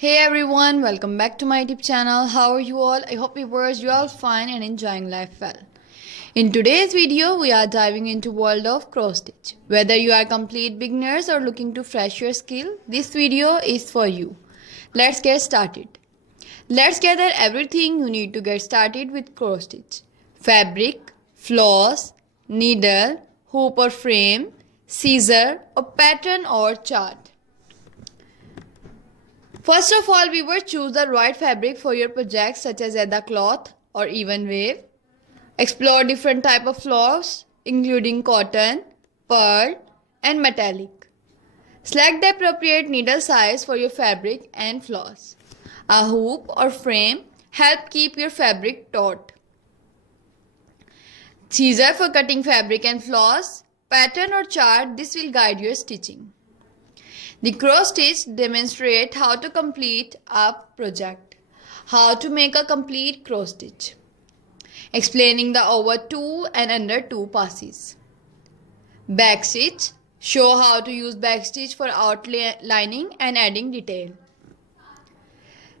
Hey everyone, welcome back to my YouTube channel. How are you all? I hope viewers you all fine and enjoying life well. In today's video, we are diving into world of cross stitch. Whether you are complete beginners or looking to fresh your skill, this video is for you. Let's get started. Let's gather everything you need to get started with cross stitch. Fabric, floss, needle, hoop or frame, scissor, a pattern or chart. First of all, we will choose the right fabric for your project such as leather cloth or even wave. Explore different type of floss including cotton, pearl and metallic. Select the appropriate needle size for your fabric and floss. A hoop or frame help keep your fabric taut. Scissor for cutting fabric and floss. Pattern or chart, this will guide your stitching. The cross stitch demonstrates how to complete a project. How to make a complete cross stitch. Explaining the over 2 and under 2 passes. Back stitch. Show how to use back stitch for outlining and adding detail.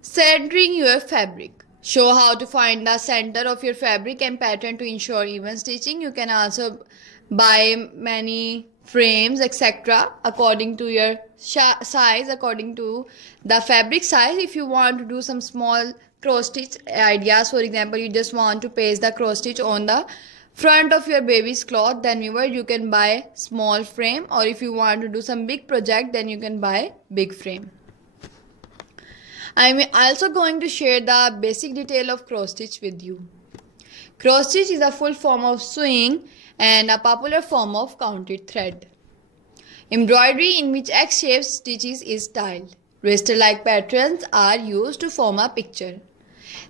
Centering your fabric. Show how to find the center of your fabric and pattern to ensure even stitching. You can also buy many frames etc. according to your size, according to the fabric size. If you want to do some small cross stitch ideas, for example you just want to paste the cross stitch on the front of your baby's cloth, then you can buy small frame, or if you want to do some big project then you can buy big frame. I'm also going to share the basic detail of cross stitch with you. Cross stitch is a full form of sewing and a popular form of counted thread. Embroidery in which X-shaped stitches is styled. Raster-like patterns are used to form a picture.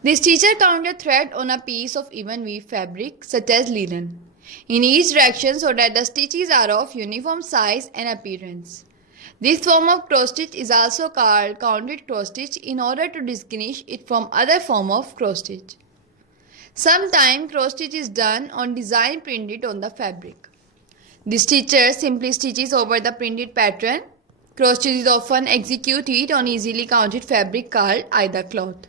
The stitcher counted thread on a piece of even weave fabric such as linen in each direction so that the stitches are of uniform size and appearance. This form of cross stitch is also called counted cross stitch in order to distinguish it from other form of cross stitch. Sometimes cross stitch is done on design printed on the fabric. The stitcher simply stitches over the printed pattern. Cross stitch is often executed on easily counted fabric called either cloth,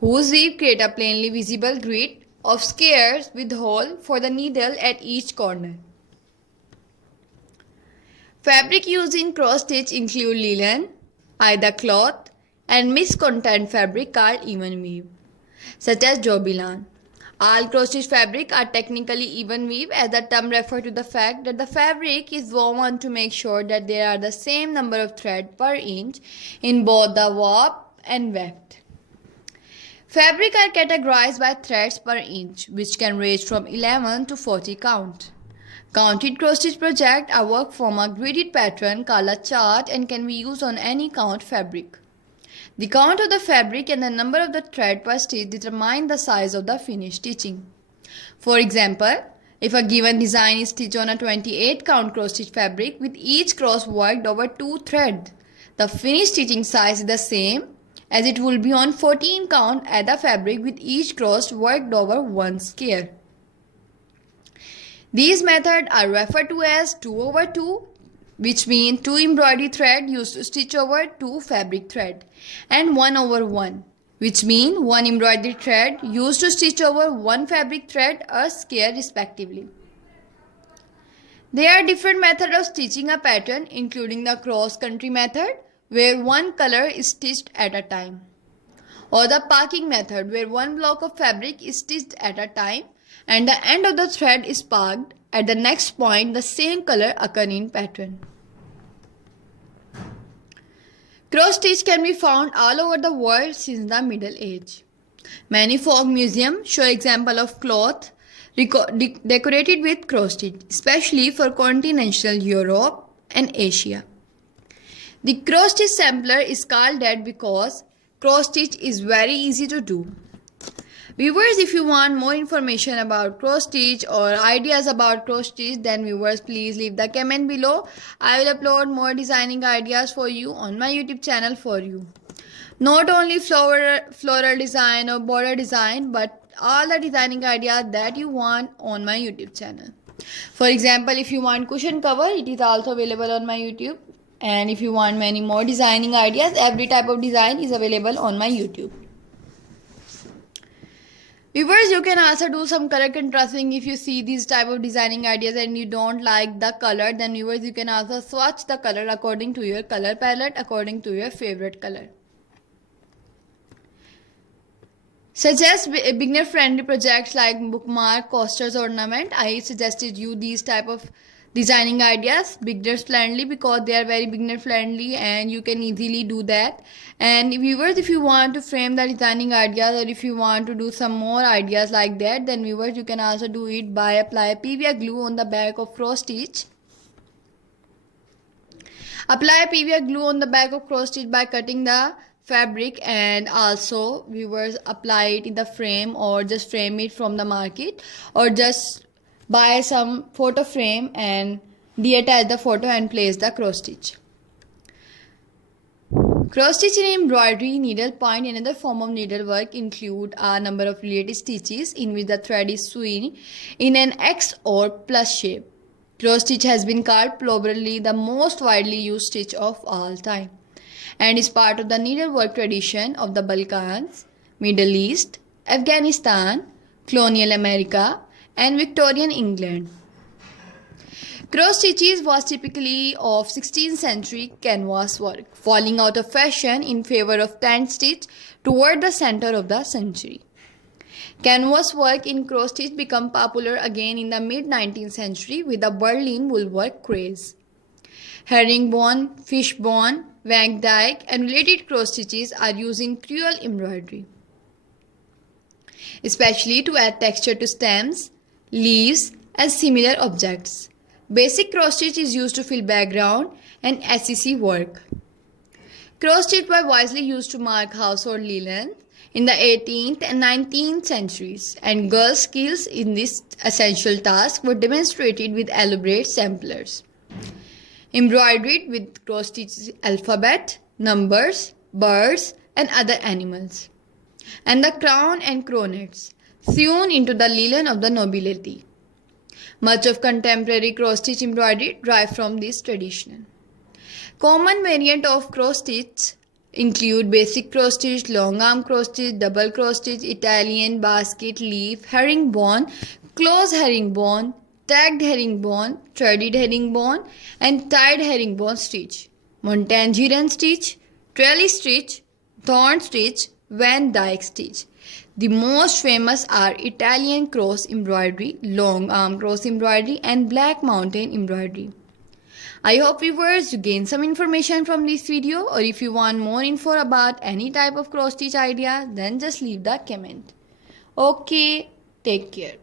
whose weave create a plainly visible grid of squares with hole for the needle at each corner. Fabric used in cross stitch include linen, either cloth, and mixed content fabric called even weave, such as jobilan. All cross stitch fabric are technically even weave, as the term refers to the fact that the fabric is woven to make sure that there are the same number of threads per inch in both the warp and weft. Fabric are categorized by threads per inch, which can range from 11 to 40 count. Counted cross stitch projects are worked from a gridded pattern called a chart and can be used on any count fabric. The count of the fabric and the number of the thread per stitch determine the size of the finished stitching. For example, if a given design is stitched on a 28 count cross stitch fabric with each cross worked over 2 threads, the finished stitching size is the same as it will be on 14 count at the fabric with each cross worked over 1 square. These methods are referred to as 2/2, which means 2 embroidery thread used to stitch over 2 fabric thread, and 1/1, which means 1 embroidery thread used to stitch over 1 fabric thread or square respectively. There are different methods of stitching a pattern, including the cross-country method, where one color is stitched at a time, or the parking method, where one block of fabric is stitched at a time and the end of the thread is parked at the next point the same color occur in pattern. Cross stitch can be found all over the world since the Middle Age. Many folk museums show examples of cloth decorated with cross stitch, especially for continental Europe and Asia. The cross stitch sampler is called that because cross stitch is very easy to do. Viewers, if you want more information about cross stitch or ideas about cross stitch, then viewers please leave the comment below. I will upload more designing ideas for you on my YouTube channel for you. Not only floral design or border design, but all the designing ideas that you want on my YouTube channel. For example, if you want cushion cover, it is also available on my YouTube And if you want many more designing ideas, every type of design is available on my YouTube. Viewers, you can also do some color contrasting. If you see these type of designing ideas and you don't like the color, then viewers, you can also swatch the color according to your color palette, according to your favorite color. Suggest beginner friendly projects like bookmark, coasters, ornament. I suggested you these type of designing ideas, beginner friendly, because they are very beginner friendly and you can easily do that. And viewers, if you want to frame the designing ideas, or if you want to do some more ideas like that, then viewers, you can also do it by apply PVA glue on the back of cross stitch. Apply PVA glue on the back of cross stitch by cutting the fabric, and also viewers, apply it in the frame or just frame it from the market, or just buy some photo frame and detach the photo and place the cross stitch. Cross stitch in embroidery, needlepoint and other form of needlework include a number of related stitches in which the thread is sewn in an X or plus shape. Cross stitch has been called probably the most widely used stitch of all time, and is part of the needlework tradition of the Balkans, Middle East, Afghanistan, colonial America, and Victorian England. Cross stitches was typically of 16th century canvas work, falling out of fashion in favor of tent stitch toward the center of the century. Canvas work in cross stitch became popular again in the mid-19th century with the Berlin woolwork craze. Herringbone, fishbone, Van Dyke and related cross stitches are used in crewel embroidery, especially to add texture to stems, leaves and similar objects. Basic cross stitch is used to fill background and SEC work. Cross stitch were wisely used to mark household linen in the 18th and 19th centuries, and girls' skills in this essential task were demonstrated with elaborate samplers embroidered with cross stitches alphabet, numbers, birds and other animals, and the crown and coronets sewn into the linen of the nobility. Much of contemporary cross stitch embroidery derives from this tradition. Common variant of cross stitch include basic cross stitch, long arm cross stitch, double cross stitch, Italian, basket, leaf, herringbone, close herringbone, tagged herringbone, threaded herringbone and tied herringbone stitch, Montangeron stitch, trellis stitch, thorn stitch, Van Dyke stitch. The most famous are Italian cross embroidery, long arm cross embroidery and black mountain embroidery. I hope viewers you gain some information from this video, or if you want more info about any type of cross stitch idea, then just leave the comment. Okay, take care.